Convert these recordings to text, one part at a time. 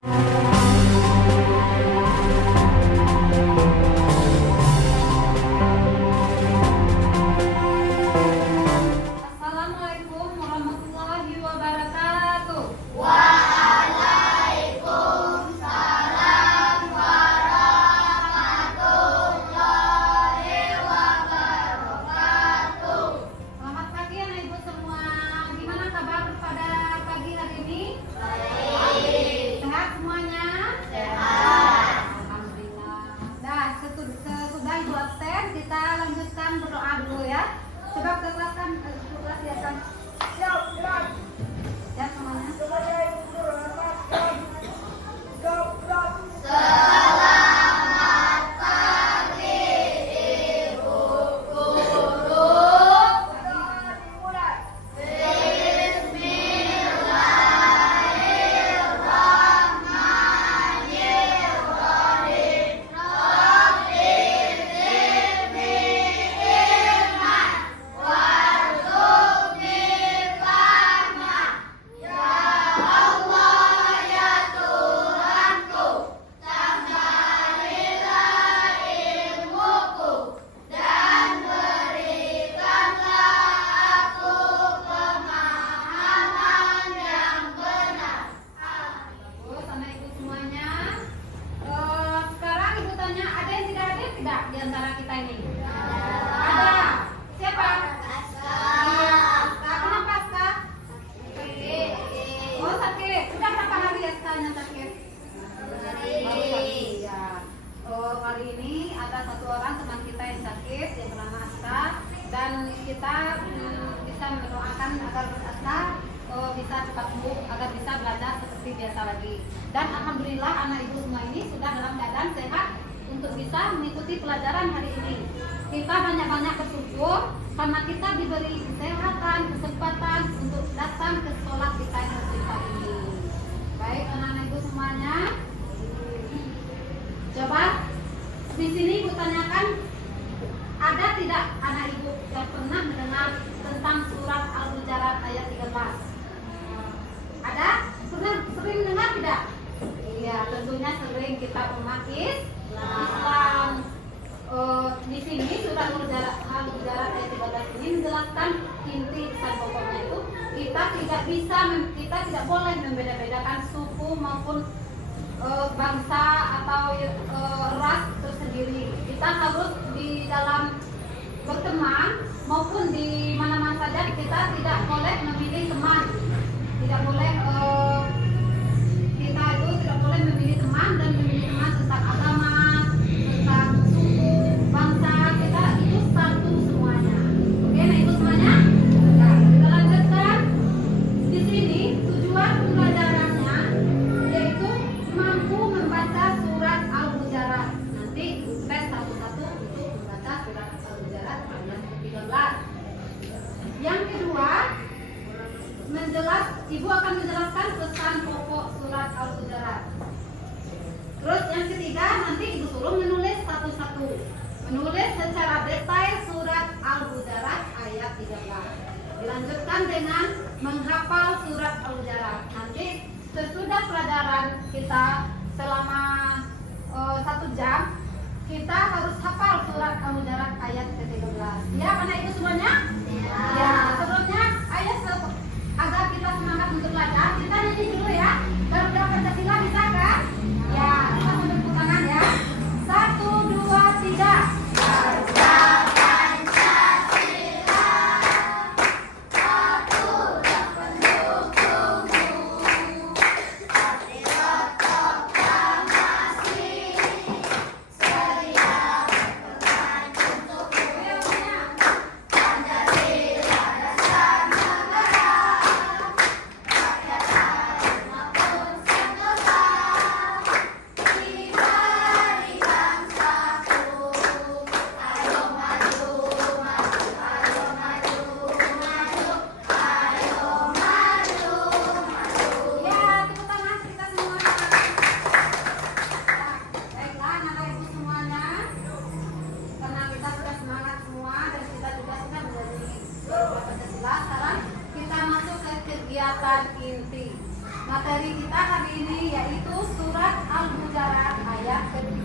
Assalamualaikum warahmatullahi wabarakatuh. Waalaikumsalam warahmatullahi wabarakatuh. Selamat pagi anak ibu semua. Gimana kabar pada pagi hari ini? Baik. Sehat semuanya? Sehat. Alhamdulillah. Nah, sesudah ibu absen, kita lanjutkan berdoa dulu ya. Coba ke kelas ya kan. Ya semuanya. Selamat pagi Ibu Guru. Bismillahirrahmanirrahim. Rabbi zidni ilman warzuqni fahma. Ya Allah ya Tuhanku, tambahilah ilmuku dan berikanlah aku pemahaman yang benar. Bagus, anak ibu semuanya. Sekarang ibu tanya, ada yang tidak hadir tidak di antara kita ini? Ada. Siapa? Iya. Aska. Kenapa Aska? Oh sakit. Sudah berapa hari Askanya sakit? Baru hari. Ya. Oh, hari ini ada satu orang teman kita yang sakit yang bernama Aska dan kita bisa mendoakan agar Aska bisa cepat sembuh agar bisa belajar seperti biasa lagi. Dan alhamdulillah anak ibu semua ini sudah dalam keadaan sehat untuk bisa mengikuti pelajaran hari ini. Kita banyak-banyak bersyukur karena kita diberi kesehatan, kesempatan untuk datang ke sekolah kita yang bersifat ini. Baik anak-anak ibu semuanya. Coba di sini ibu tanyakan, ada tidak anak ibu yang pernah mendengar tentang surat Al-Hujurat ayat 13? Ada? Pernah sering dengar tidak? Iya, tentunya sering kita umat Islam. Di sini surat Al-Hujurat ayat 13 ini menjelaskan inti pesan pokoknya itu kita tidak boleh membeda-bedakan suku maupun bangsa atau ras tersendiri. Kita harus di dalam berteman maupun di mana-mana saja kita tidak boleh memilih teman. Tidak boleh kita itu tidak boleh memilih teman dan memilih teman tentang agama, tentang suku, bangsa. Kita itu satu semuanya. Oke, nah itu semuanya. Nah, kita lanjutkan. Di sini tujuan pembelajarannya yaitu mampu membaca surat Al-Hujurat. Nanti tes satu-satu untuk membaca surat Al-Hujurat ayat 13. Yang kedua, ibu akan menjelaskan pesan pokok surat Al-Hujurat. Terus yang ketiga, nanti ibu suruh menulis satu-satu. Menulis secara detail surat Al-Hujurat ayat 13. Dilanjutkan dengan menghafal surat Al-Hujurat. Nanti sesudah pelajaran kita selama 1 jam, kita harus hafal surat Al-Hujurat ayat ke-13. Ya, anak ibu semuanya? Ya, sebelumnya ayo agar kita semangat untuk belajar, kita nyanyi dulu ya. Garuda Pancasila bisa kan? Ya, kita sambil tepuk tangan ya. 1, 2, 3. Garuda Pancasila, satu dan pendukungmu, patriot proklamasi, sedia berperang untukmu. Pancasila dasar negara, rakyat adil maupun sentosa, diberi bangsaku. Ayo maju, maju, ayo maju, maju, ayo maju, maju. Ya, tepuk tangan kita semua. Baiklah, anak ibu semuanya. Karena kita sudah semangat semua dan kita juga sudah menjadi Garuda Pancasila, sekarang kita masuk ke kegiatan inti. Materi kita hari ini yaitu surat Al-Hujurat ayat ke-13.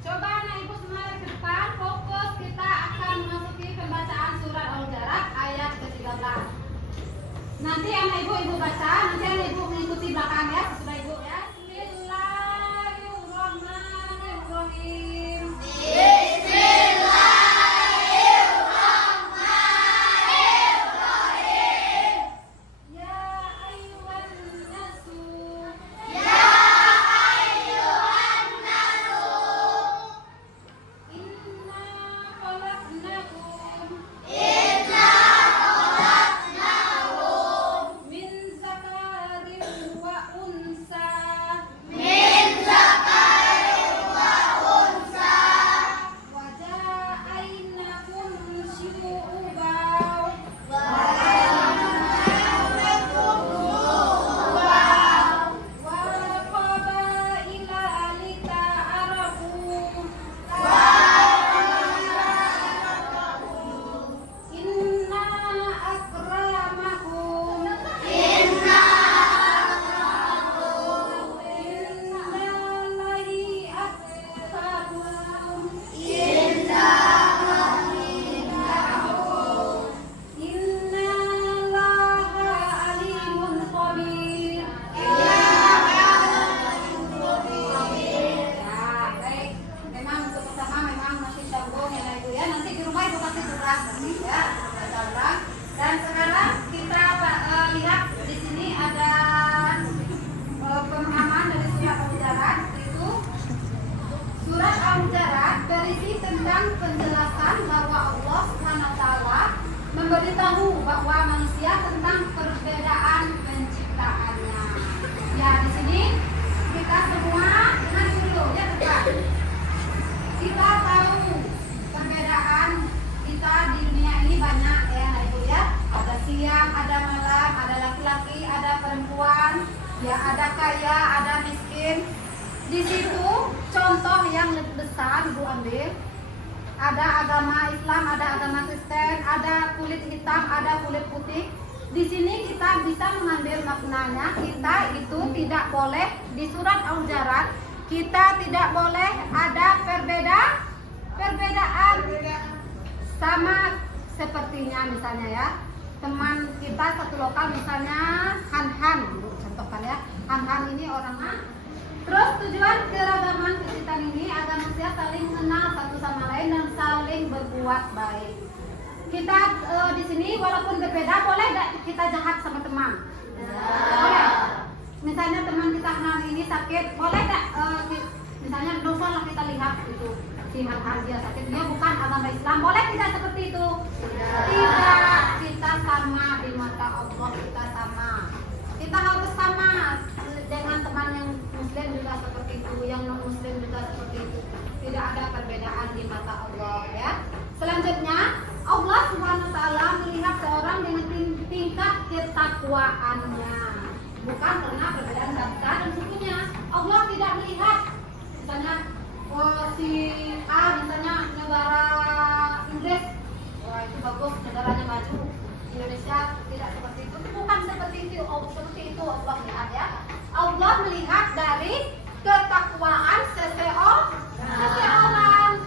Coba anak ibu semua ke depan, fokus kita akan memasuki pembacaan surat Al-Hujurat ayat ke-13. Nanti anak ibu baca, nanti anak ibu mengikuti belakang ya, sesudah ibu ya. Bismillahirrahmanirrahim. Dan sekarang kita lihat di sini ada pemahaman dari surat Al-Hujurat, itu surat Al-Hujurat berisi tentang penjelasan bahwa Allah SWT memberitahu bahwa manusia tentang perbedaan penciptaannya. Ya, di sini kita semua dengar dulu ya teman. Kita tahu perbedaan kita di dunia ini banyak ya ibu ya. Ada siang, ada malam, ada laki-laki, ada perempuan, ya ada kaya, ada miskin. Di situ contoh yang lebih besar ibu ambil. Ada agama Islam, ada agama Kristen, ada kulit hitam, ada kulit putih. Di sini kita bisa mengambil maknanya. Kita itu tidak boleh di surat Al-Hujurat, kita tidak boleh ada perbedaan sama sepertinya misalnya ya. Teman kita satu lokal misalnya Han-Han, contohkan ya. Han-Han ini orang. Terus tujuan keragaman kejutan ini agar manusia saling mengenal satu sama lain dan saling berbuat baik. Kita di sini walaupun berbeda, boleh tidak kita jahat sama teman? Boleh. Misalnya teman kita kenal ini sakit, boleh tidak? Misalnya dosa lah kita lihat itu si Han-Han dia sakit, dia bukan agama Islam, boleh tidak seperti itu? Tidak. Kita sama di mata Allah, kita sama. Kita harus sama dengan teman yang Muslim juga seperti itu, yang non Muslim juga seperti itu. Tidak ada perbedaan di mata Allah ya. Selanjutnya Allah Subhanahu wa taala melihat seorang dengan tingkat ketakwaannya, bukan karena perbedaan bangsa dan sukunya. Allah tidak melihat misalnya si A misalnya negara Inggris, wah itu bagus negaranya maju. Indonesia tidak seperti itu, bukan seperti itu. Seperti itu Allah melihat ya. Allah melihat dari ketakwaan seseorang.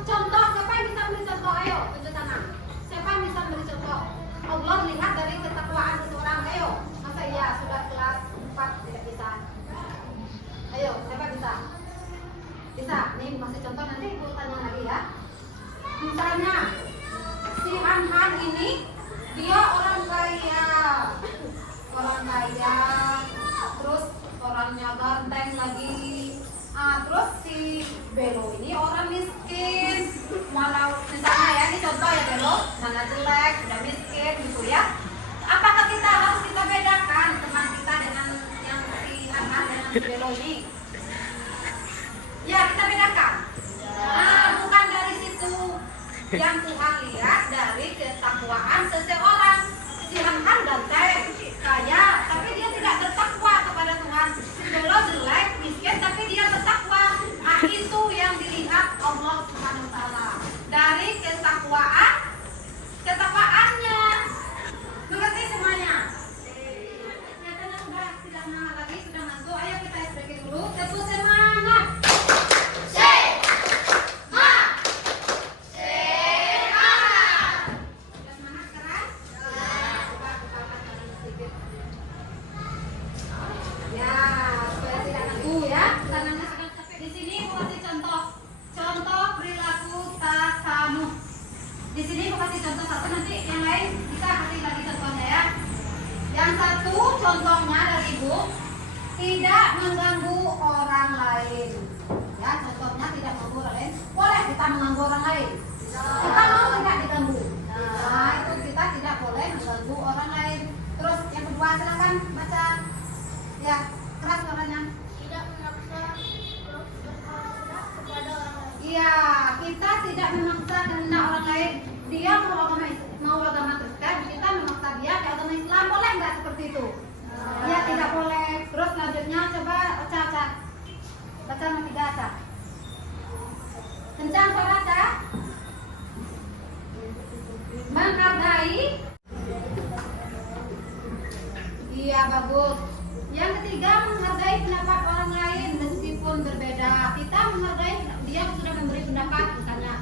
Contoh, siapa yang bisa beri contoh? Ayo tunjuk sana. Siapa yang bisa beri contoh? Allah melihat dari ketakwaan seseorang. Ayo, masa iya sudah kelas 4 tidak bisa? Ayo, siapa bisa? Bisa. Nih masih contoh, nanti ibu tanya lagi ya. Misalnya si Han-Han ini dia orang kaya, terus orangnya ganteng lagi. Terus si Belo ini orang miskin. Walau misalnya ya, ini contoh ya Belo, mana jelek, udah miskin gitu ya. Apakah kita harus kita bedakan teman kita dengan yang si Han-Han dengan si Belo ini? Ya, kita bedakan. Bukan dari situ. Yang Tuhan lihat dari ketakwaan seseorang. Si Han-Han ganteng, kaya, tapi dia tidak bertakwa kepada Tuhan. Si Belo jelek, miskin, tapi dia bertakwa. Itu yang dilihat Allah Subhanahu wa taala. Dari ketakwaannya. Mengerti semuanya? Nyatanya sudah tidak ibu tidak mengganggu orang lain. Ya, contohnya tidak mengganggu orang lain. Boleh kita mengganggu orang lain. Kita mau tidak diganggu. Nah, itu kita tidak boleh mengganggu orang lain. Terus yang kedua silakan baca. Ya, keras suaranya. Tidak memaksa berkehendak kepada orang lain. Iya, kita tidak memaksa kehendak orang lain. Dia mau agama Kristen, kita memaksa dia ke agama Islam, boleh nggak seperti itu? Iya, tidak boleh. Terus selanjutnya coba baca. Baca sama tiga baca. Kencang suara baca. Menghargai. Iya, bagus. Yang ketiga, menghargai pendapat orang lain meskipun berbeda. Kita menghargai dia sudah memberi pendapat misalnya.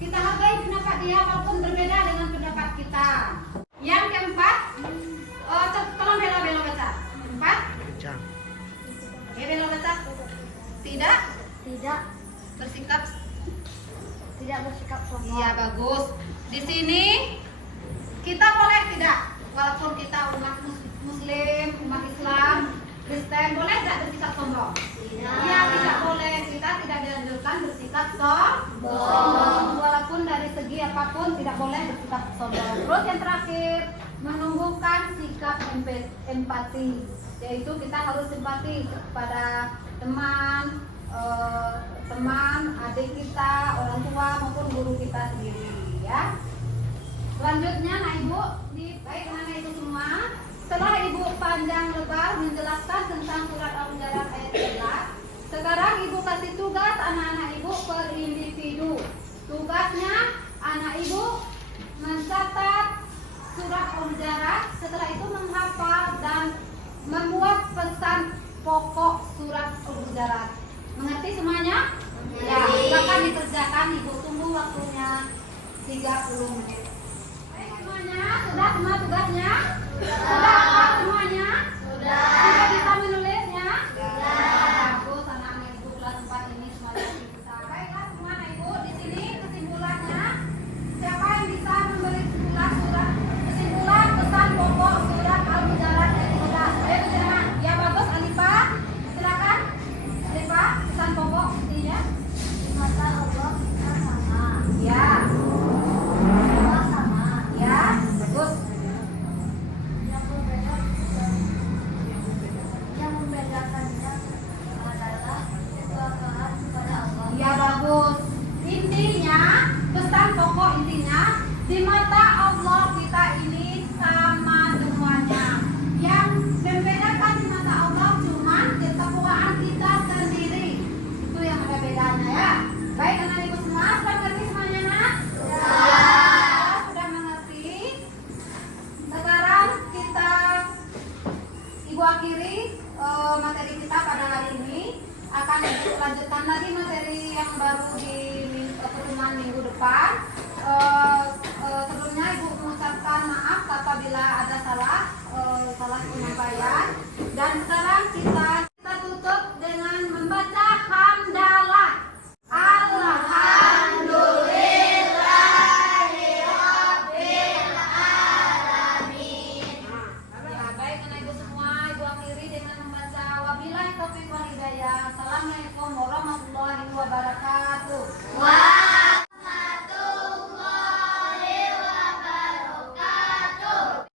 Kita hargai pendapat dia walaupun berbeda dengan pendapat kita. Yang keempat, tolong Bella baca. Empat. Oke, Bella baca. Tidak bersikap. Tidak bersikap sombong. Iya, bagus. Di sini kita boleh tidak, walaupun kita umat Muslim, umat Islam, Kristen, boleh tidak bersikap sombong? Iya, tidak boleh. Kita tidak dianjurkan bersikap sombong. Walaupun dari segi apapun tidak boleh bersikap sombong. Terus yang terakhir, menumbuhkan sikap empati, yaitu kita harus simpati kepada teman, adik kita, orang tua maupun guru kita sendiri, ya. Selanjutnya, nah ibu, baik anak-anak ibu semua, setelah ibu panjang lebar menjelaskan tentang surat Al-Hujurat ayat 13, sekarang ibu kasih tugas anak-anak ibu per individu. Tugasnya anak ibu mencatat surat Al-Hujurat, setelah itu menghafal dan membuat pesan pokok surat Al-Hujurat. Mengerti semuanya? Ya, silakan dikerjakan, ibu tunggu waktunya 30 menit. Baik semuanya, sudah semua tugasnya? Sudah apa semuanya? Sudah bisa menulisnya? Bagus, anak-anak ibu kelas 4 ini semuanya bisa. Baiklah semua anak ibu, di sini kesimpulannya. Siapa yang bisa memberi kesimpulan pesan pokok surat Al-Hujurat ayat 13? Ayo silakan. Ya bagus, Alifah. Silakan. Alifah, pesan pokok intinya. Mata Allah kita sama. Ya. Allah sama. Ya, bagus. Yang membedakannya adalah keagungan kepada Allah. Ya bagus. Intinya, pesan pokok intinya, di mata Allah kita ini sama semuanya. Yang membedakan di mata Allah cuma ketakwaan kita sendiri. Itu yang ada bedanya ya. Baik anak ibu semua, sudah mengerti semuanya nak? Ya. Sudah mengerti. Sekarang kita ibu akhiri materi kita pada hari ini. Akan ibu lanjutkan lagi materi yang baru di pertemuan minggu depan. Sebelumnya ibu mengucapkan maaf apabila ada salah.